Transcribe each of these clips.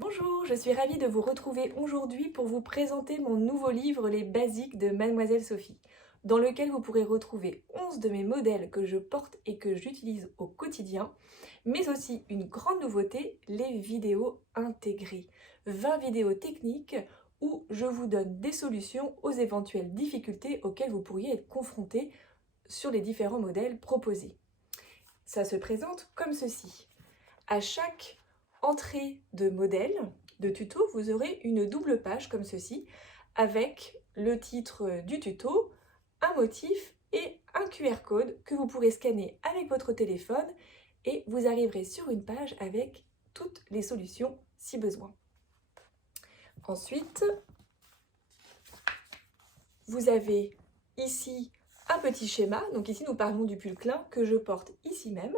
Bonjour, je suis ravie de vous retrouver aujourd'hui pour vous présenter mon nouveau livre Les Basiques de Mademoiselle Sophie, dans lequel vous pourrez retrouver 11 de mes modèles que je porte et que j'utilise au quotidien, mais aussi une grande nouveauté, les vidéos intégrées. 20 vidéos techniques où je vous donne des solutions aux éventuelles difficultés auxquelles vous pourriez être confrontés sur les différents modèles proposés. Ça se présente comme ceci. À chaque entrée de modèle, de tuto, vous aurez une double page comme ceci, avec le titre du tuto, un motif et un QR code que vous pourrez scanner avec votre téléphone et vous arriverez sur une page avec toutes les solutions si besoin. Ensuite, vous avez ici un petit schéma, donc ici nous parlons du pull Klein que je porte ici même,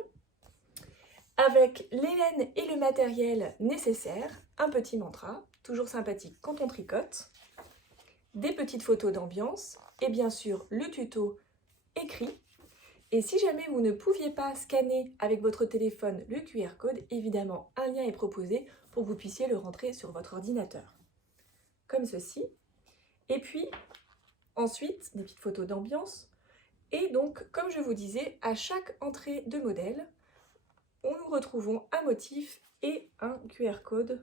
avec les laines et le matériel nécessaire, un petit mantra, toujours sympathique quand on tricote, des petites photos d'ambiance et bien sûr le tuto écrit. Et si jamais vous ne pouviez pas scanner avec votre téléphone le QR code, évidemment un lien est proposé pour que vous puissiez le rentrer sur votre ordinateur. Comme ceci. Et puis ensuite des petites photos d'ambiance. Et donc comme je vous disais, à chaque entrée de modèle, nous retrouvons un motif et un QR code.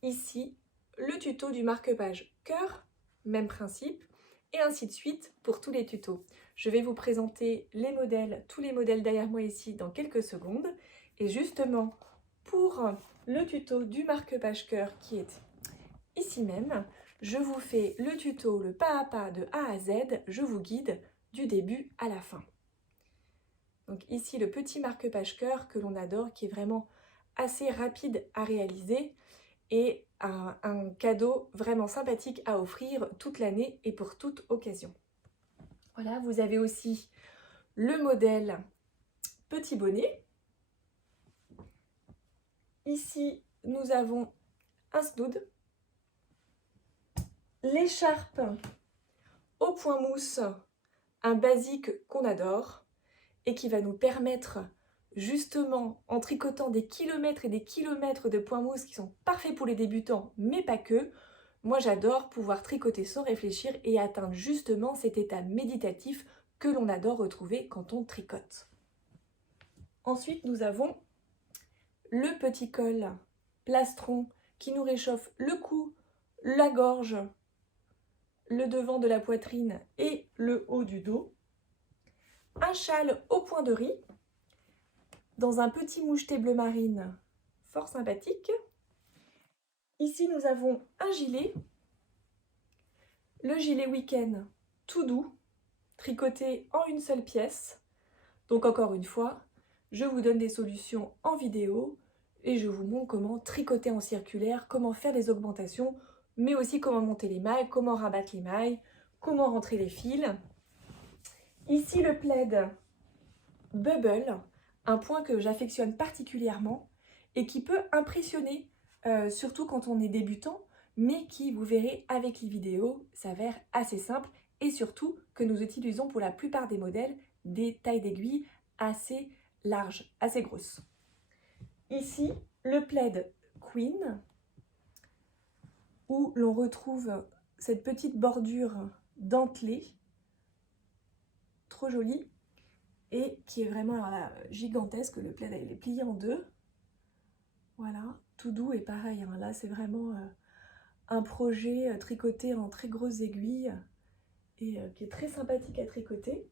Ici, le tuto du marque-page cœur, même principe, et ainsi de suite pour tous les tutos. Je vais vous présenter les modèles, tous les modèles derrière moi ici dans quelques secondes. Et justement, pour le tuto du marque-page cœur qui est ici même, je vous fais le tuto, le pas à pas de A à Z, je vous guide du début à la fin. Donc ici, le petit marque-page cœur que l'on adore, qui est vraiment assez rapide à réaliser et un cadeau vraiment sympathique à offrir toute l'année et pour toute occasion. Voilà, vous avez aussi le modèle petit bonnet. Ici, nous avons un snood, l'écharpe au point mousse, un basique qu'on adore et qui va nous permettre justement en tricotant des kilomètres et des kilomètres de points mousse qui sont parfaits pour les débutants, mais pas que. Moi j'adore pouvoir tricoter sans réfléchir et atteindre justement cet état méditatif que l'on adore retrouver quand on tricote. Ensuite nous avons le petit col plastron qui nous réchauffe le cou, la gorge, le devant de la poitrine et le haut du dos. Un châle au point de riz dans un petit moucheté bleu marine fort sympathique. Ici, nous avons un gilet, le gilet week-end tout doux, tricoté en une seule pièce. Donc encore une fois, je vous donne des solutions en vidéo et je vous montre comment tricoter en circulaire, comment faire des augmentations, mais aussi comment monter les mailles, comment rabattre les mailles, comment rentrer les fils. Ici, le plaid Bubble, un point que j'affectionne particulièrement et qui peut impressionner, surtout quand on est débutant, mais qui, vous verrez avec les vidéos, s'avère assez simple et surtout que nous utilisons pour la plupart des modèles des tailles d'aiguilles assez larges, assez grosses. Ici, le plaid Queen, où l'on retrouve cette petite bordure dentelée, trop jolie, et qui est vraiment alors là, gigantesque. Le plaid il est plié en deux, voilà, tout doux et pareil, hein, là c'est vraiment un projet tricoté en très grosses aiguilles et qui est très sympathique à tricoter.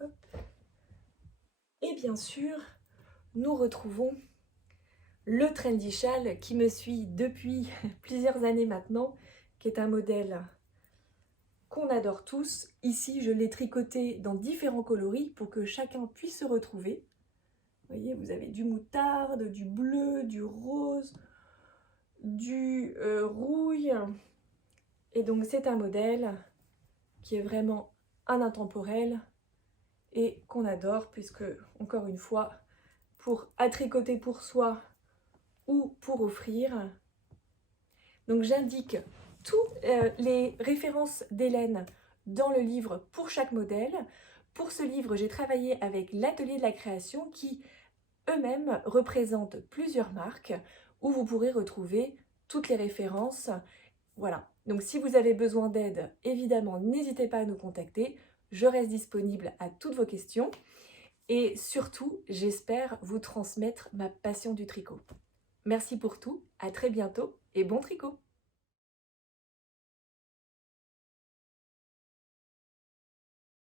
Hop. Et bien sûr, nous retrouvons le trendy châle qui me suit depuis plusieurs années maintenant, qui est un modèle qu'on adore tous. Ici, je l'ai tricoté dans différents coloris pour que chacun puisse se retrouver. Vous voyez, vous avez du moutarde, du bleu, du rose, du rouille. Et donc, c'est un modèle qui est vraiment un intemporel et qu'on adore puisque, encore une fois, à tricoter pour soi ou pour offrir. Donc, j'indique toutes les références d'Hélène dans le livre pour chaque modèle. Pour ce livre, j'ai travaillé avec l'Atelier de la Création qui eux-mêmes représentent plusieurs marques où vous pourrez retrouver toutes les références. Voilà, donc si vous avez besoin d'aide, évidemment, n'hésitez pas à nous contacter. Je reste disponible à toutes vos questions. Et surtout, j'espère vous transmettre ma passion du tricot. Merci pour tout, à très bientôt et bon tricot!